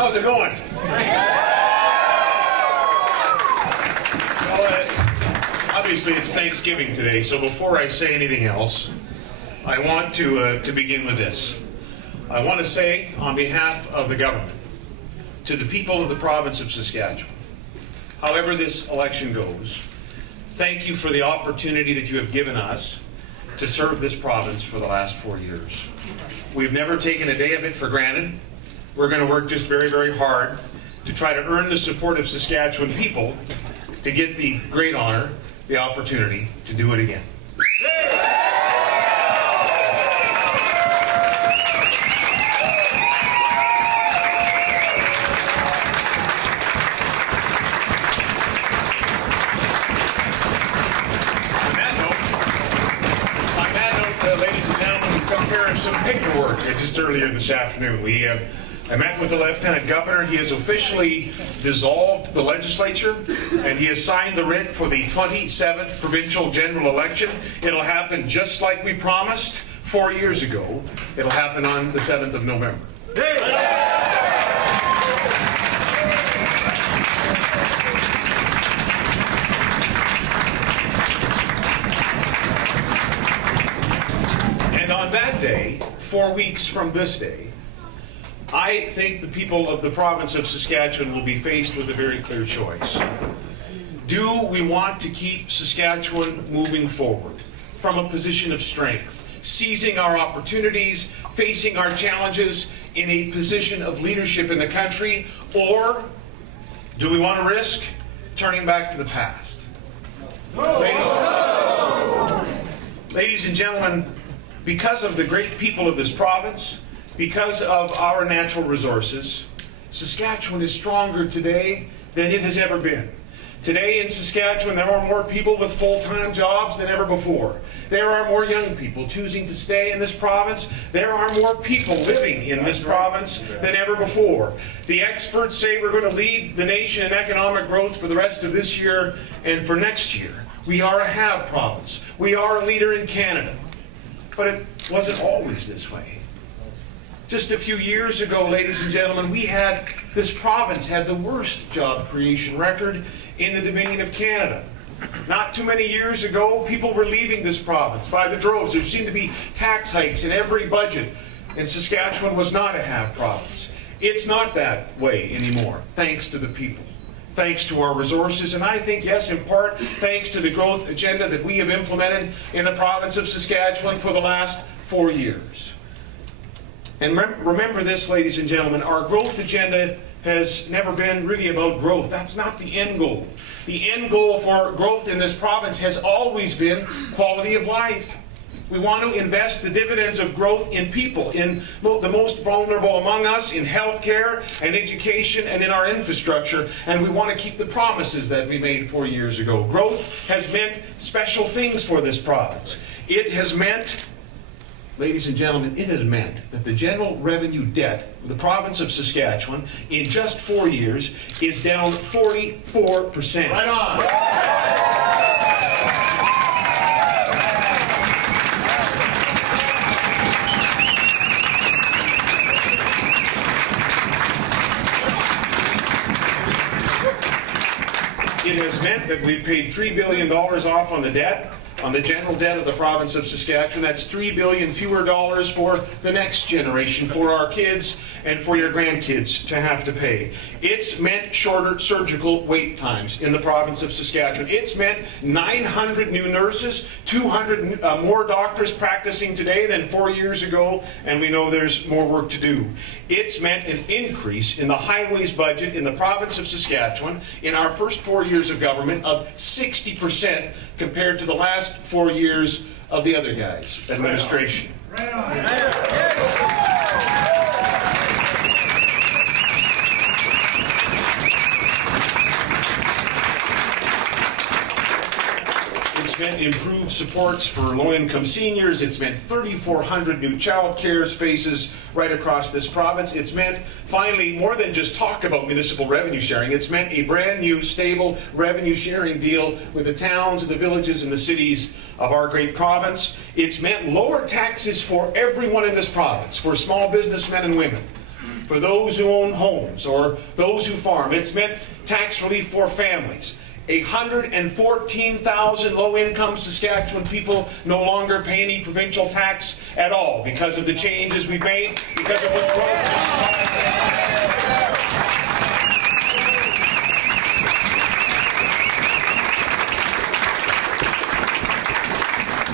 How's it going? Well, obviously it's Thanksgiving today, so before I say anything else, I want to begin with this. I want to say, on behalf of the government, to the people of the province of Saskatchewan, however this election goes, thank you for the opportunity that you have given us to serve this province for the last 4 years. We've never taken a day of it for granted. We're going to work just very, very hard to try to earn the support of Saskatchewan people to get the great honor, the opportunity to do it again. Some paperwork just earlier this afternoon. I met with the Lieutenant Governor. He has officially dissolved the legislature and he has signed the writ for the 27th provincial general election. It'll happen just like we promised 4 years ago. It'll happen on the 7th of November. And on that day, 4 weeks from this day, I think the people of the province of Saskatchewan will be faced with a very clear choice. Do we want to keep Saskatchewan moving forward from a position of strength, seizing our opportunities, facing our challenges in a position of leadership in the country, or do we want to risk turning back to the past? Ladies and gentlemen, because of the great people of this province, because of our natural resources, Saskatchewan is stronger today than it has ever been. Today in Saskatchewan, there are more people with full-time jobs than ever before. There are more young people choosing to stay in this province. There are more people living in this province than ever before. The experts say we're going to lead the nation in economic growth for the rest of this year and for next year. We are a have province. We are a leader in Canada. But it wasn't always this way. Just a few years ago, ladies and gentlemen, this province had the worst job creation record in the Dominion of Canada. Not too many years ago, people were leaving this province by the droves. There seemed to be tax hikes in every budget, and Saskatchewan was not a have province. It's not that way anymore, thanks to the people, thanks to our resources, and I think, yes, in part, thanks to the growth agenda that we have implemented in the province of Saskatchewan for the last 4 years. And remember this, ladies and gentlemen, our growth agenda has never been really about growth. That's not the end goal. The end goal for growth in this province has always been quality of life. We want to invest the dividends of growth in people, in the most vulnerable among us, in healthcare and education and in our infrastructure, and we want to keep the promises that we made 4 years ago. Growth has meant special things for this province. It has meant, ladies and gentlemen, it has meant that the general revenue debt of the province of Saskatchewan in just 4 years is down 44%. Right on! It has meant that we've paid $3 billion off on the debt, on the general debt of the province of Saskatchewan. That's $3 billion fewer dollars for the next generation, for our kids and for your grandkids to have to pay. It's meant shorter surgical wait times in the province of Saskatchewan. It's meant 900 new nurses, 200 more doctors practicing today than 4 years ago, and we know there's more work to do. It's meant an increase in the highways budget in the province of Saskatchewan in our first 4 years of government of 60% compared to the last 4 years of the other guy's administration. Right on. Right on. It's meant improved supports for low-income seniors. It's meant 3,400 new child care spaces right across this province. It's meant, finally, more than just talk about municipal revenue sharing. It's meant a brand new, stable revenue sharing deal with the towns and the villages and the cities of our great province. It's meant lower taxes for everyone in this province, for small businessmen and women, for those who own homes or those who farm. It's meant tax relief for families. 114,000 low-income Saskatchewan people no longer pay any provincial tax at all because of the changes we've made, because of the growth.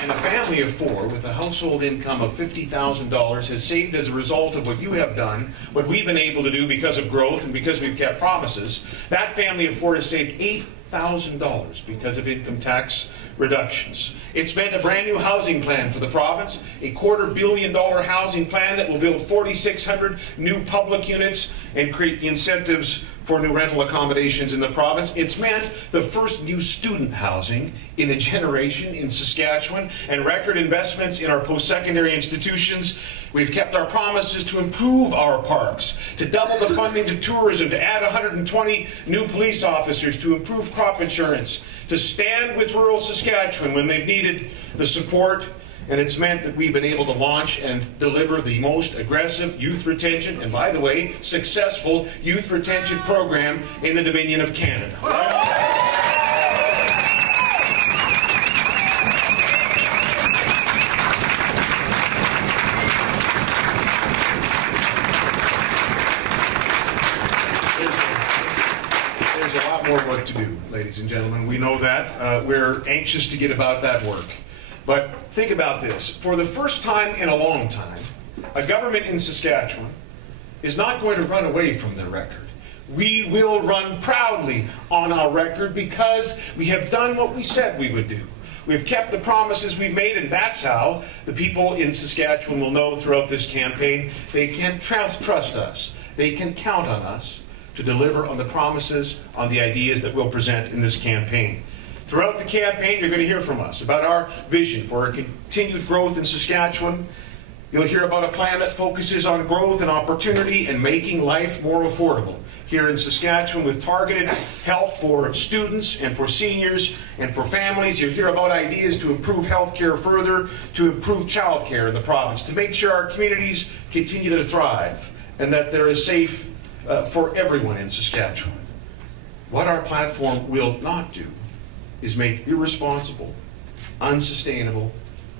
And a family of four with a household income of $50,000 has saved as a result of what you have done, what we've been able to do because of growth and because we've kept promises. That family of four has saved $8,000 because of income tax reductions. It's meant a brand new housing plan for the province, a $250 million housing plan that will build 4,600 new public units and create the incentives for new rental accommodations in the province. It's meant the first new student housing in a generation in Saskatchewan and record investments in our post-secondary institutions. We've kept our promises to improve our parks, to double the funding to tourism, to add 120 new police officers, to improve crop insurance, to stand with rural Saskatchewan when they've needed the support. And it's meant that we've been able to launch and deliver the most aggressive youth retention, and by the way, successful youth retention program in the Dominion of Canada. There's a lot more work to do, ladies and gentlemen. We know that. We're anxious to get about that work. But think about this. For the first time in a long time, a government in Saskatchewan is not going to run away from their record. We will run proudly on our record because we have done what we said we would do. We've kept the promises we've made, and that's how the people in Saskatchewan will know throughout this campaign they can trust us. They can count on us to deliver on the promises, on the ideas that we'll present in this campaign. Throughout the campaign, you're going to hear from us about our vision for our continued growth in Saskatchewan. You'll hear about a plan that focuses on growth and opportunity and making life more affordable here in Saskatchewan with targeted help for students and for seniors and for families. You'll hear about ideas to improve health care further, to improve child care in the province, to make sure our communities continue to thrive and that there is safe for everyone in Saskatchewan. What our platform will not do is make irresponsible, unsustainable,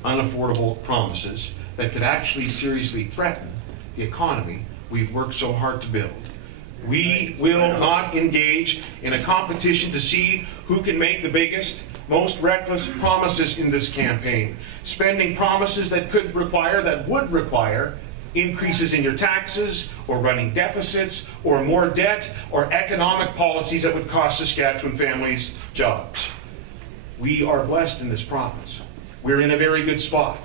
unaffordable promises that could actually seriously threaten the economy we've worked so hard to build. We will not engage in a competition to see who can make the biggest, most reckless promises in this campaign. Spending promises that would require increases in your taxes, or running deficits, or more debt, or economic policies that would cost Saskatchewan families jobs. We are blessed in this province. We're in a very good spot.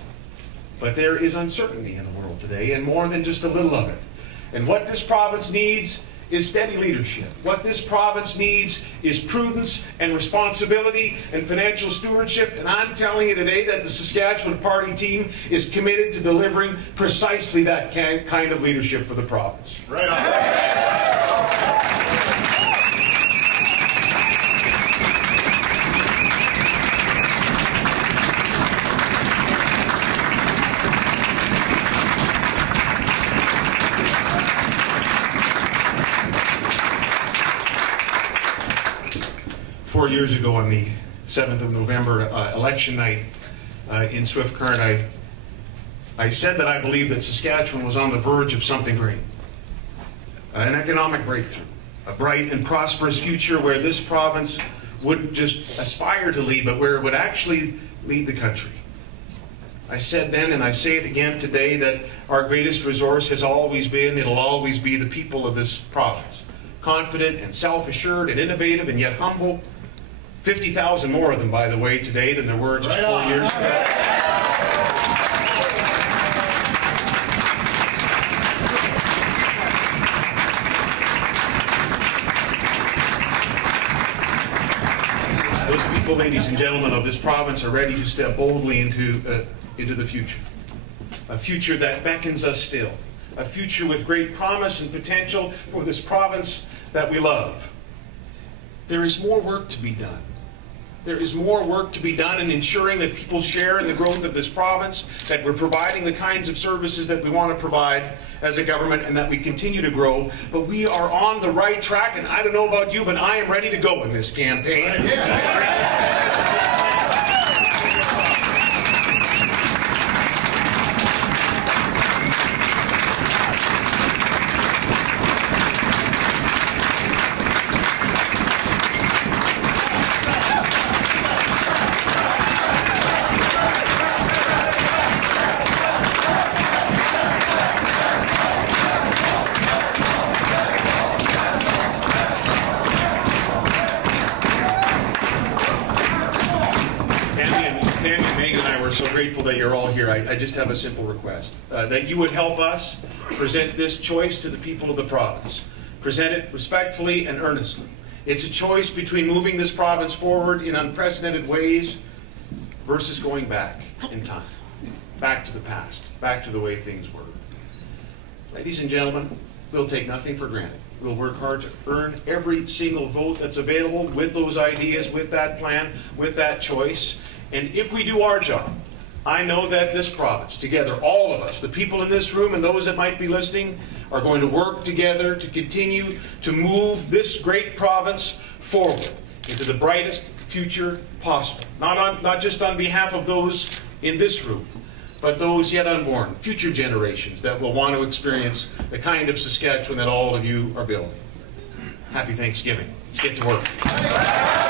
But there is uncertainty in the world today, and more than just a little of it. And what this province needs is steady leadership. What this province needs is prudence and responsibility and financial stewardship. And I'm telling you today that the Saskatchewan Party team is committed to delivering precisely that kind of leadership for the province. Right on. 4 years ago on the 7th of November, election night in Swift Current, I said that I believed that Saskatchewan was on the verge of something great. An economic breakthrough, a bright and prosperous future where this province wouldn't just aspire to lead, but where it would actually lead the country. I said then, and I say it again today, that our greatest resource has always been, it'll always be the people of this province. Confident and self-assured and innovative and yet humble. 50,000 more of them, by the way, today than there were just 4 years ago. Those people, ladies and gentlemen, of this province are ready to step boldly into the future. A future that beckons us still. A future with great promise and potential for this province that we love. There is more work to be done, There is more work to be done in ensuring that people share in the growth of this province, that we're providing the kinds of services that we want to provide as a government, and that we continue to grow. But we are on the right track, and I don't know about you, but I am ready to go in this campaign. So grateful that you're all here. I just have a simple request, that you would help us present this choice to the people of the province. Present it respectfully and earnestly. It's a choice between moving this province forward in unprecedented ways versus going back in time, back to the past, back to the way things were. Ladies and gentlemen, we'll take nothing for granted. We'll work hard to earn every single vote that's available with those ideas, with that plan, with that choice. And if we do our job, I know that this province, together, all of us, the people in this room and those that might be listening, are going to work together to continue to move this great province forward into the brightest future possible. Not just on behalf of those in this room, but those yet unborn, future generations that will want to experience the kind of Saskatchewan that all of you are building. Happy Thanksgiving. Let's get to work.